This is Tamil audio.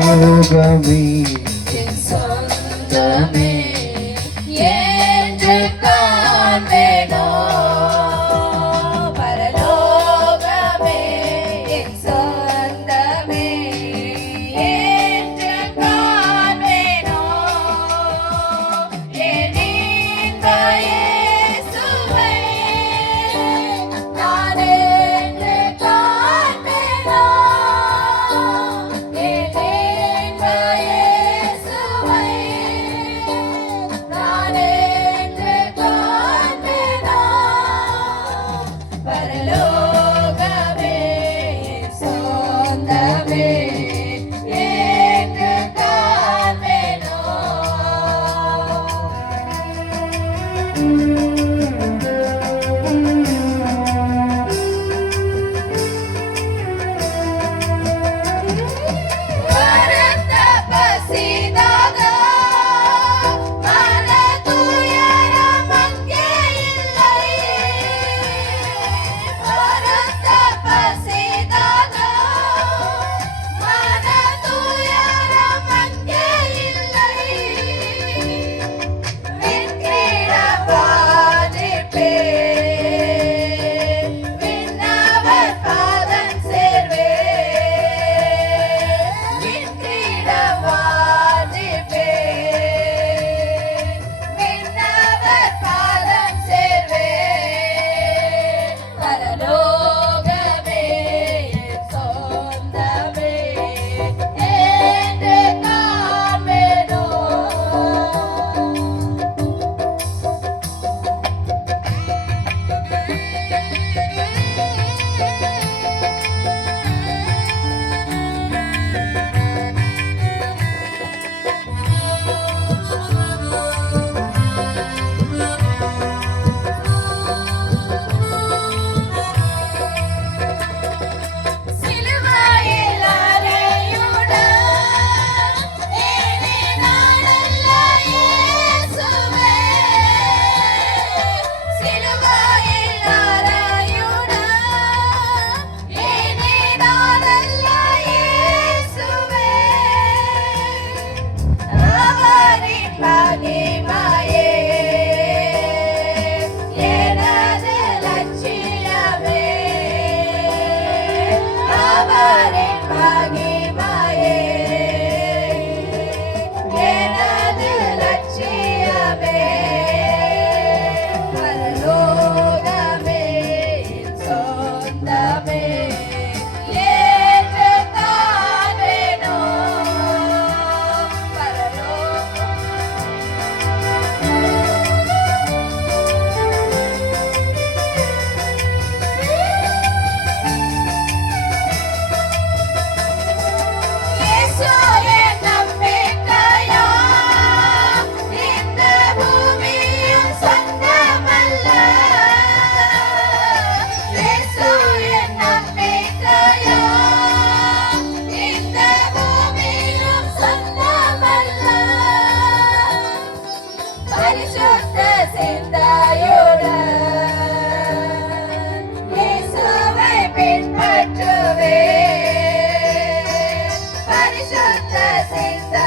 யோகமே என் சொந்தமே என்று காண்பேனோ பரலோகமே என் சொந்தமே என்று காண்பேனோ என் இன்ப இயேசுவை நான் என்று காண்பேனோ என் இன்ப இயேசுவை நான் என்று காண்பேனோ பரலோகமே என் சொந்தமே என்று காண்பேனோ பரந்த பசிதாக மன துயரம் அங்கே இல்லை பரந்த பசிதாக மன துயரம் அங்கே இல்லை வெற்றிடவாதிப்பே விண்ணவர் பாதம் சேர்வே வெற்றிடவாதிப்பே விண்ணவர் பாதம் சேர்வே பரலோகமே என் சொந்தமே என்று காண்பேனோ சிலுவையில் அறையுட ஏனே நானல்ல இயேசுவே சிலுவையில் அறையுட ஏனே நானல்ல இயேசுவே அவரின் மகிமையே எனது லட்சியமே அவரின் மகிமையே எனது லட்சியமே பரலோகமே என் சொந்தமே என்று காண்பேனோ இயேசு என் நம்பிக்கையா இந்த பூமியும் சொந்தமல்ல இயேசு என் நம்பிக்கையா இந்த பூமியும் சொந்தமல்ல பரிசுத்த சிந்தையுடன் இயேசுவை பின்பற்றுவேன் பரிசுத்த சிந்தை